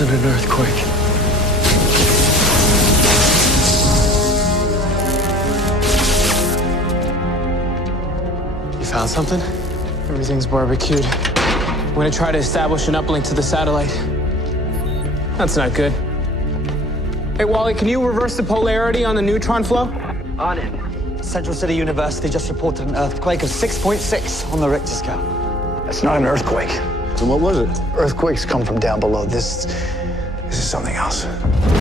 wasn't an earthquake. You found something? Everything's barbecued. I'm gonna try to establish an uplink to the satellite. That's not good. Hey, Wally, can you reverse the polarity on the neutron flow? On it. Central City University just reported an earthquake of 6.6 on the Richter scale. That's not an earthquake. So what was it? Earthquakes come from down below. This is something else.